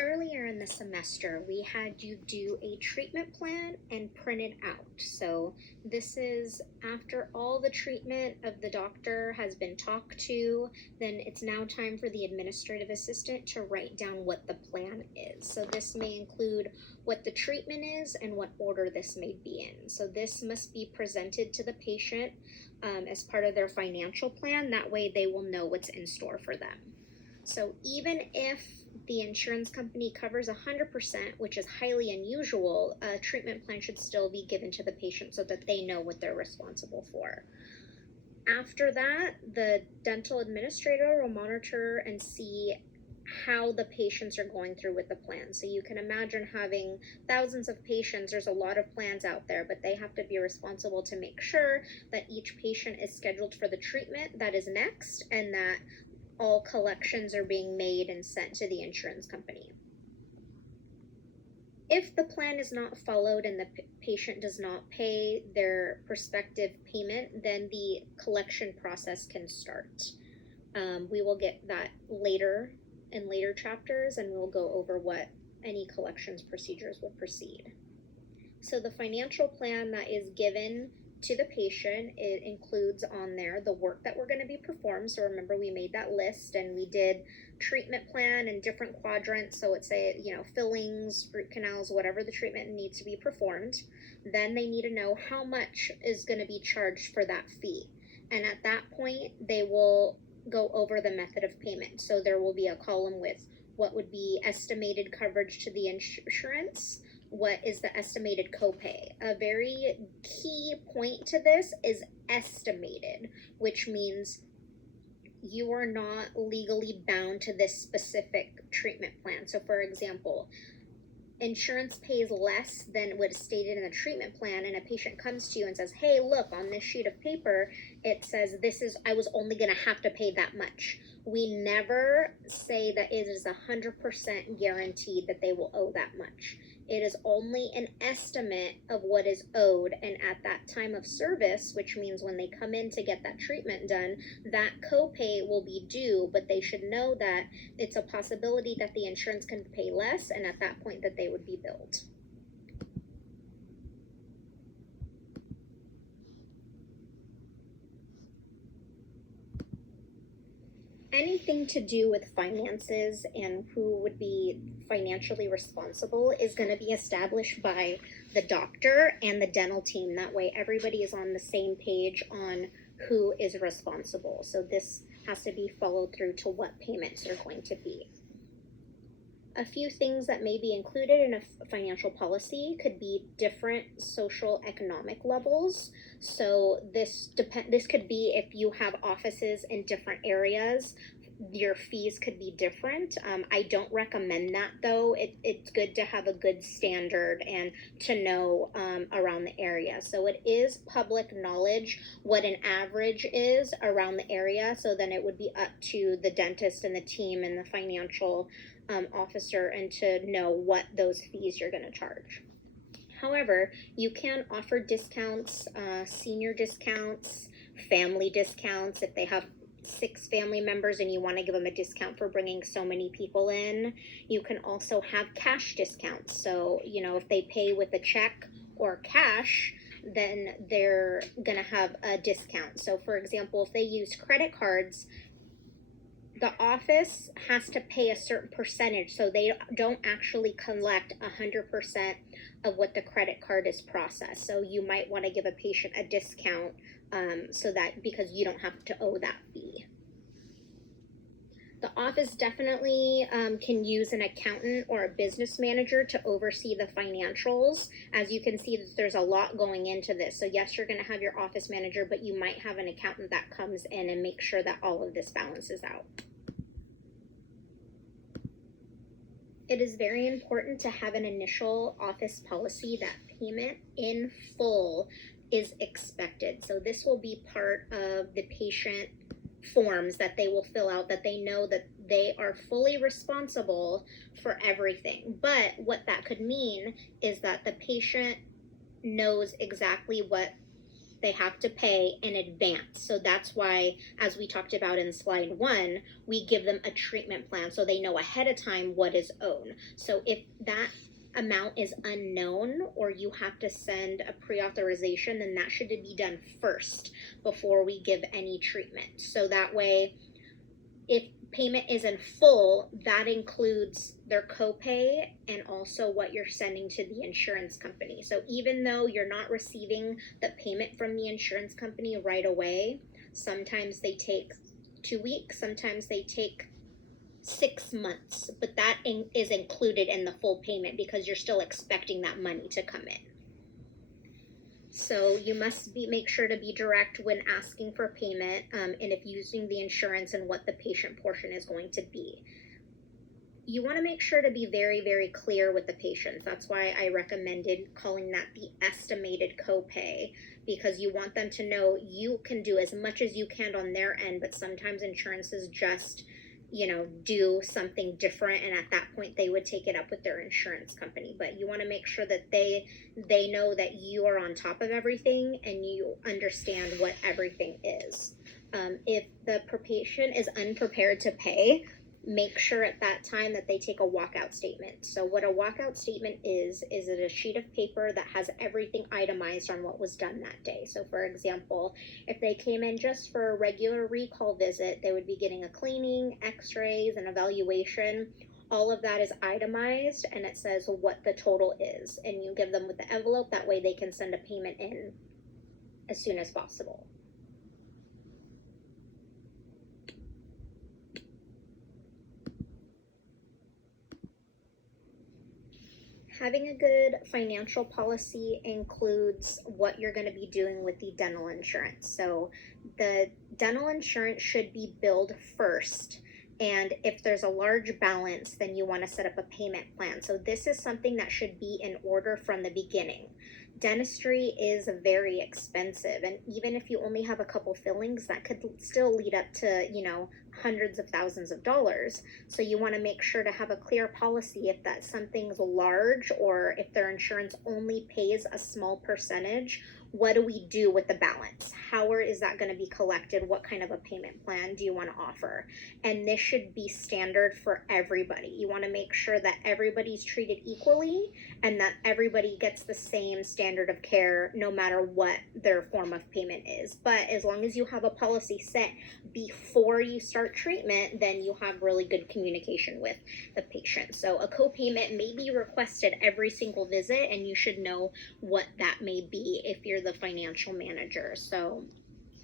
Earlier in the semester, we had you do a treatment plan and print it out. So this is after all the treatment of the doctor has been talked to, then it's now time for the administrative assistant to write down what the plan is. So this may include what the treatment is and what order this may be in. So this must be presented to the patient as part of their financial plan. That way they will know what's in store for them. So even if the insurance company covers 100%, which is highly unusual, a treatment plan should still be given to the patient so that they know what they're responsible for. After that, the dental administrator will monitor and see how the patients are going through with the plan. So you can imagine having thousands of patients. There's a lot of plans out there, but they have to be responsible to make sure that each patient is scheduled for the treatment that is next and that all collections are being made and sent to the insurance company. If the plan is not followed and the patient does not pay their prospective payment, then the collection process can start. We will get that later in later chapters, and we'll go over what any collections procedures would proceed. So the financial plan that is given to the patient, it includes on there the work that we're going to be performed. So remember, we made that list and we did treatment plan in different quadrants. So it's fillings, root canals, whatever the treatment needs to be performed. Then they need to know how much is going to be charged for that fee. And at that point, they will go over the method of payment. So there will be a column with what would be estimated coverage to the insurance, what is the estimated copay. A very key point to this is estimated, which means you are not legally bound to this specific treatment plan. So for example, insurance pays less than what is stated in the treatment plan, and a patient comes to you and says, hey, look, on this sheet of paper, it says I was only gonna have to pay that much. We never say that it is 100% guaranteed that they will owe that much. It is only an estimate of what is owed, and at that time of service, which means when they come in to get that treatment done, that copay will be due, but they should know that it's a possibility that the insurance can pay less, and at that point that they would be billed. Anything to do with finances and who would be financially responsible is going to be established by the doctor and the dental team. That way everybody is on the same page on who is responsible. So this has to be followed through to what payments are going to be. A few things that may be included in a financial policy could be different social economic levels. So this could be if you have offices in different areas, your fees could be different. I don't recommend that though. It's good to have a good standard and to know around the area. So it is public knowledge what an average is around the area. So then it would be up to the dentist and the team and the financial officer and to know what those fees you're going to charge. However, you can offer discounts, senior discounts, family discounts. If they have 6 family members and you want to give them a discount for bringing so many people in, you can also have cash discounts. So, if they pay with a check or cash, then they're going to have a discount. So, for example, if they use credit cards, the office has to pay a certain percentage, so they don't actually collect 100% of what the credit card is processed. So you might want to give a patient a discount so that because you don't have to owe that fee. The office definitely can use an accountant or a business manager to oversee the financials. As you can see, there's a lot going into this. So yes, you're going to have your office manager, but you might have an accountant that comes in and makes sure that all of this balances out. It is very important to have an initial office policy that payment in full is expected. So this will be part of the patient forms that they will fill out, that they know that they are fully responsible for everything. But what that could mean is that the patient knows exactly what they have to pay in advance. So that's why, as we talked about in slide 1, we give them a treatment plan so they know ahead of time what is owed. So if that amount is unknown or you have to send a pre-authorization, then that should be done first before we give any treatment. So that way, if payment is in full, that includes their copay and also what you're sending to the insurance company. So even though you're not receiving the payment from the insurance company right away, sometimes they take 2 weeks, sometimes they take 6 months, but that is included in the full payment because you're still expecting that money to come in. So you must make sure to be direct when asking for payment, and if using the insurance and what the patient portion is going to be. You want to make sure to be very, very clear with the patients. That's why I recommended calling that the estimated copay, because you want them to know you can do as much as you can on their end, but sometimes insurances just do something different, and at that point they would take it up with their insurance company. But you want to make sure that they know that you are on top of everything and you understand what everything is. If the patient is unprepared to pay, make sure at that time that they take a walkout statement. So what a walkout statement is it a sheet of paper that has everything itemized on what was done that day. So for example, if they came in just for a regular recall visit, they would be getting a cleaning, x-rays, and evaluation. All of that is itemized and it says what the total is, and you give them with the envelope. That way they can send a payment in as soon as possible. Having a good financial policy includes what you're going to be doing with the dental insurance. So the dental insurance should be billed first. And if there's a large balance, then you want to set up a payment plan. So this is something that should be in order from the beginning. Dentistry is very expensive, and even if you only have a couple fillings, that could still lead up to, hundreds of thousands of dollars. So you want to make sure to have a clear policy if that something's large, or if their insurance only pays a small percentage. What do we do with the balance? How is that going to be collected? What kind of a payment plan do you want to offer? And this should be standard for everybody. You want to make sure that everybody's treated equally and that everybody gets the same standard of care no matter what their form of payment is. But as long as you have a policy set before you start treatment, then you have really good communication with the patient. So a co-payment may be requested every single visit, and you should know what that may be if you're the financial manager. So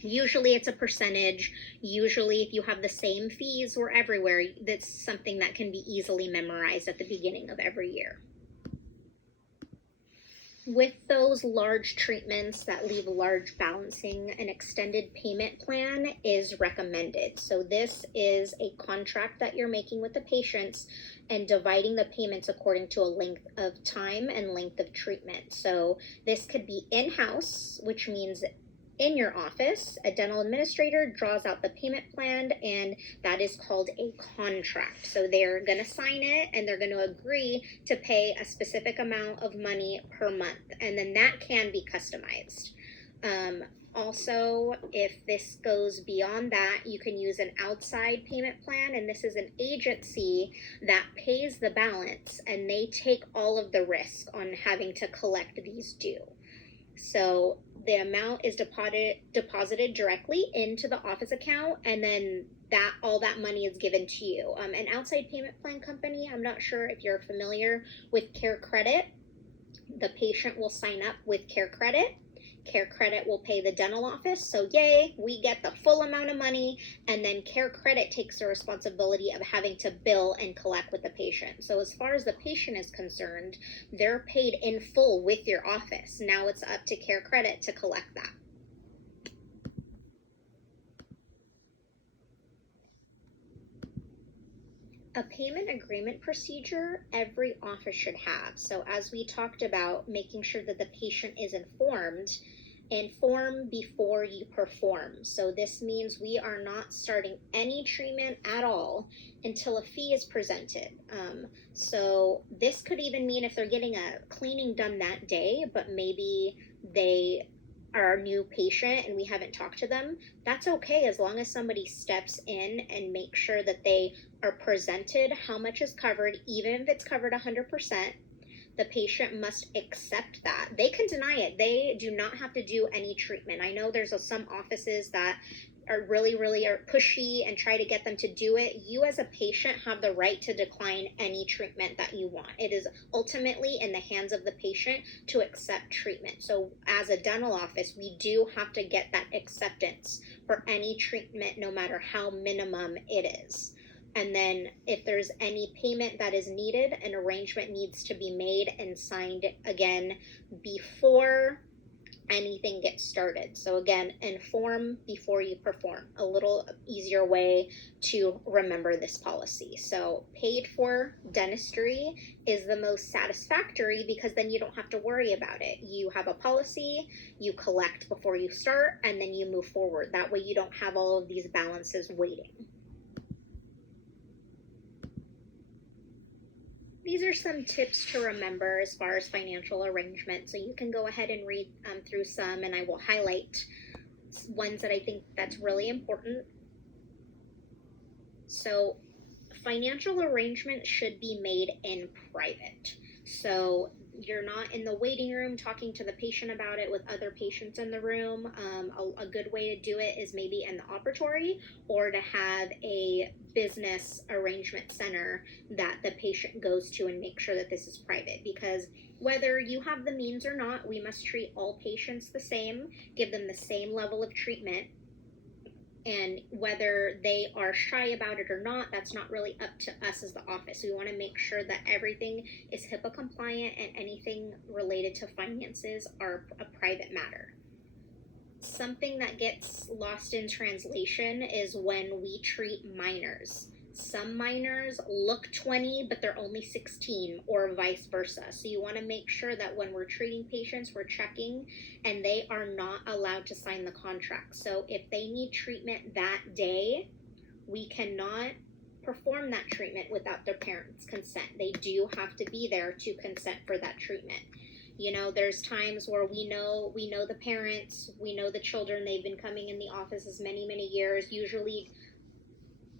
usually it's a percentage. Usually if you have the same fees or everywhere, that's something that can be easily memorized at the beginning of every year. With those large treatments that leave large balancing, an extended payment plan is recommended. So this is a contract that you're making with the patients and dividing the payments according to a length of time and length of treatment. So this could be in-house, which means in your office, a dental administrator draws out the payment plan, and that is called a contract. So they're going to sign it and they're going to agree to pay a specific amount of money per month, and then that can be customized. Also, if this goes beyond that, you can use an outside payment plan, and this is an agency that pays the balance and they take all of the risk on having to collect these due. So the amount is deposited directly into the office account, and then all that money is given to you. An outside payment plan company, I'm not sure if you're familiar with Care Credit. The patient will sign up with Care Credit. Care Credit will pay the dental office. So yay, we get the full amount of money, and then Care Credit takes the responsibility of having to bill and collect with the patient. So as far as the patient is concerned, they're paid in full with your office. Now it's up to Care Credit to collect that. A payment agreement procedure every office should have. So as we talked about, making sure that the patient is informed before you perform. So this means we are not starting any treatment at all until a fee is presented. So this could even mean if they're getting a cleaning done that day, but maybe they our new patient and we haven't talked to them, that's okay as long as somebody steps in and makes sure that they are presented how much is covered, even if it's covered 100%. The patient must accept that. They can deny it. They do not have to do any treatment. I know there's some offices that are really are pushy and try to get them to do it. You as a patient have the right to decline any treatment that you want. It is ultimately in the hands of the patient to accept treatment. So as a dental office, we do have to get that acceptance for any treatment, no matter how minimum it is. And then if there's any payment that is needed, an arrangement needs to be made and signed again before anything gets started. So again, inform before you perform. A little easier way to remember this policy. So paid for dentistry is the most satisfactory because then you don't have to worry about it. You have a policy, you collect before you start, and then you move forward. That way you don't have all of these balances waiting. These are some tips to remember as far as financial arrangements. So you can go ahead and read through some, and I will highlight ones that I think that's really important. So financial arrangements should be made in private. So you're not in the waiting room talking to the patient about it with other patients in the room. A good way to do it is maybe in the operatory, or to have a business arrangement center that the patient goes to and make sure that this is private. Because whether you have the means or not, we must treat all patients the same, give them the same level of treatment. And whether they are shy about it or not, that's not really up to us as the office. We want to make sure that everything is HIPAA compliant and anything related to finances are a private matter. Something that gets lost in translation is when we treat minors. Some minors look 20, but they're only 16, or vice versa. So you want to make sure that when we're treating patients, we're checking, and they are not allowed to sign the contract. So if they need treatment that day, we cannot perform that treatment without their parents' consent. They do have to be there to consent for that treatment. You know, there's times where we know the parents, we know the children, they've been coming in the offices many years. Usually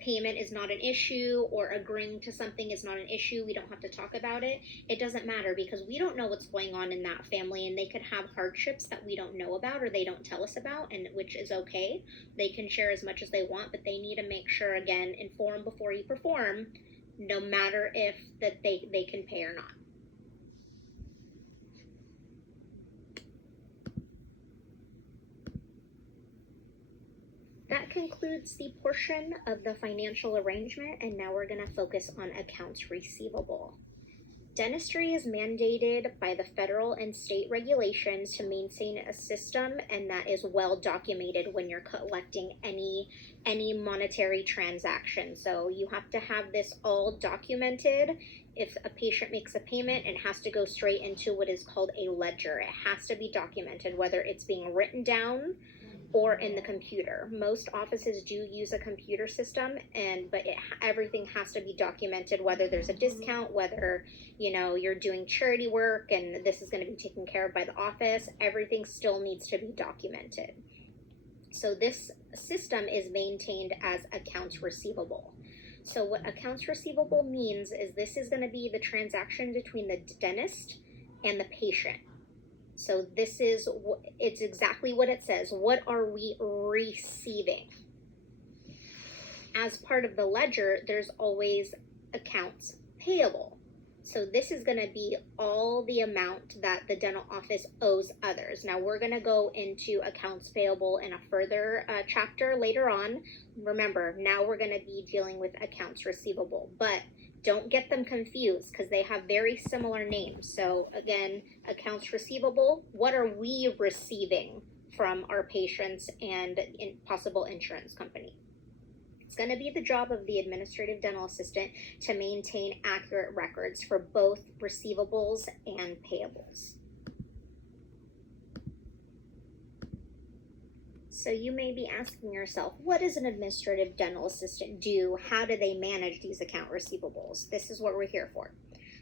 payment is not an issue, or agreeing to something is not an issue. We don't have to talk about it. It doesn't matter because we don't know what's going on in that family, and they could have hardships that we don't know about or they don't tell us about, and which is okay. They can share as much as they want, but they need to make sure, again, inform before you perform, no matter if that they can pay or not. That concludes the portion of the financial arrangement, and now we're going to focus on accounts receivable. Dentistry is mandated by the federal and state regulations to maintain a system, and that is well documented when you're collecting any monetary transaction. So you have to have this all documented. If a patient makes a payment, it has to go straight into what is called a ledger. It has to be documented, whether it's being written down or in the computer. Most offices do use a computer system, but everything has to be documented, whether there's a discount, whether you're doing charity work and this is going to be taken care of by the office. Everything still needs to be documented. So this system is maintained as accounts receivable. So what accounts receivable means is this is going to be the transaction between the dentist and the patient. So it's exactly what it says. What are we receiving? As part of the ledger, there's always accounts payable. So this is going to be all the amount that the dental office owes others. Now we're going to go into accounts payable in a further chapter later on. Remember, now we're going to be dealing with accounts receivable, but don't get them confused because they have very similar names. So again, accounts receivable, what are we receiving from our patients and possible insurance company? It's going to be the job of the administrative dental assistant to maintain accurate records for both receivables and payables. So you may be asking yourself, what does an administrative dental assistant do? How do they manage these account receivables? This is what we're here for.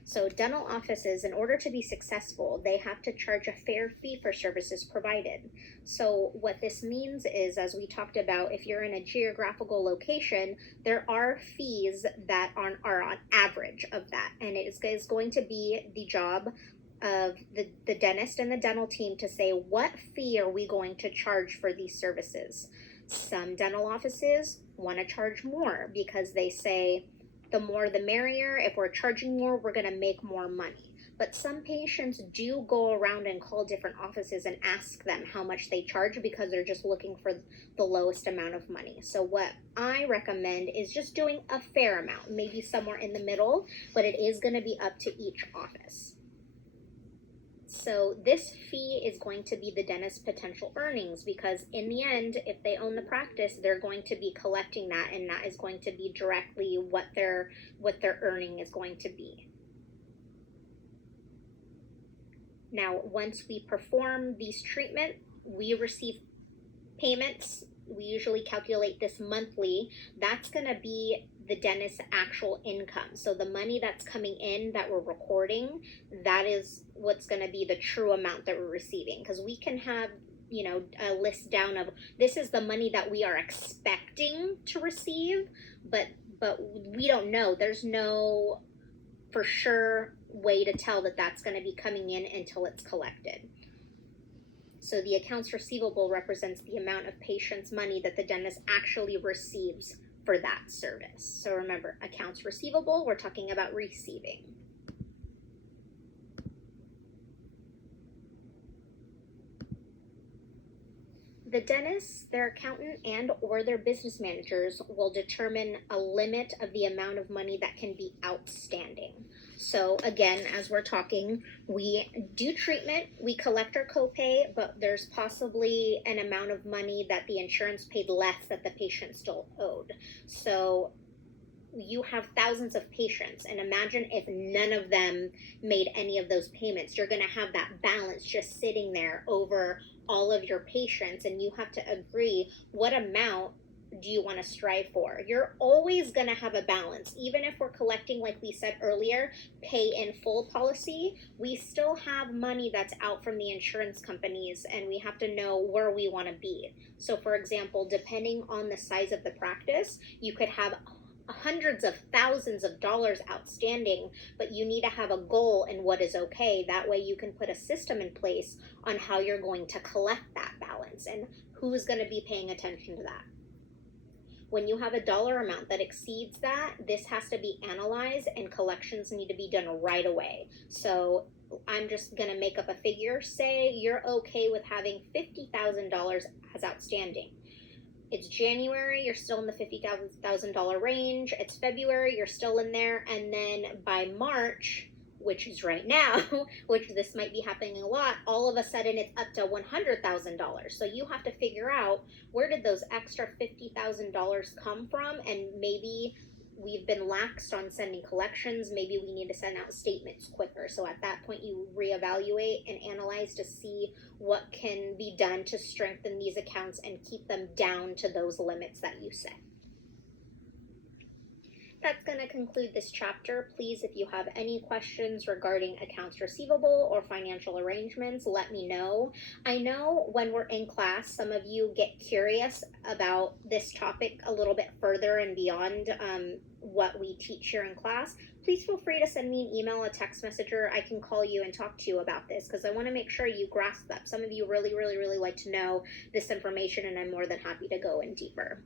So dental offices, in order to be successful, they have to charge a fair fee for services provided. So what this means is, as we talked about, if you're in a geographical location, there are fees that are on average of that. And it is going to be the job of the dentist and the dental team to say, what fee are we going to charge for these services? Some dental offices want to charge more because they say, the more the merrier. If we're charging more, we're going to make more money. But some patients do go around and call different offices and ask them how much they charge because they're just looking for the lowest amount of money. So what I recommend is just doing a fair amount, maybe somewhere in the middle, but it is going to be up to each office. So this fee is going to be the dentist's potential earnings, because in the end, if they own the practice, they're going to be collecting that, and that is going to be directly what their earning is going to be. Now, once we perform these treatments, we receive payments. We usually calculate this monthly. That's going to be the dentist's actual income. So the money that's coming in that we're recording, that is what's going to be the true amount that we're receiving. Because we can have, a list down of, this is the money that we are expecting to receive, but we don't know. There's no for sure way to tell that that's going to be coming in until it's collected. So the accounts receivable represents the amount of patient's money that the dentist actually receives for that service. So remember, accounts receivable, we're talking about receiving. The dentist, their accountant, and or their business managers will determine a limit of the amount of money that can be outstanding. So again, as we're talking, we do treatment, we collect our copay, but there's possibly an amount of money that the insurance paid less that the patient still owed. So you have thousands of patients, and imagine if none of them made any of those payments. You're going to have that balance just sitting there over all of your patients, and you have to agree what amount do you want to strive for. You're always going to have a balance. Even if we're collecting, like we said earlier, pay in full policy, we still have money that's out from the insurance companies, and we have to know where we want to be. So for example, depending on the size of the practice, you could have hundreds of thousands of dollars outstanding, but you need to have a goal in what is okay. That way you can put a system in place on how you're going to collect that balance and who's going to be paying attention to that. When you have a dollar amount that exceeds that, this has to be analyzed and collections need to be done right away. So I'm just going to make up a figure. Say you're okay with having $50,000 as outstanding. It's January, you're still in the $50,000 range. It's February, you're still in there. And then by March, which is right now, which this might be happening a lot, all of a sudden it's up to $100,000. So you have to figure out, where did those extra $50,000 come from? And maybe we've been laxed on sending collections. Maybe we need to send out statements quicker. So at that point, you reevaluate and analyze to see what can be done to strengthen these accounts and keep them down to those limits that you set. That's going to conclude this chapter. Please, if you have any questions regarding accounts receivable or financial arrangements, let me know. I know when we're in class, some of you get curious about this topic a little bit further and beyond what we teach here in class. Please feel free to send me an email, a text message, or I can call you and talk to you about this, because I want to make sure you grasp that. Some of you really like to know this information, and I'm more than happy to go in deeper.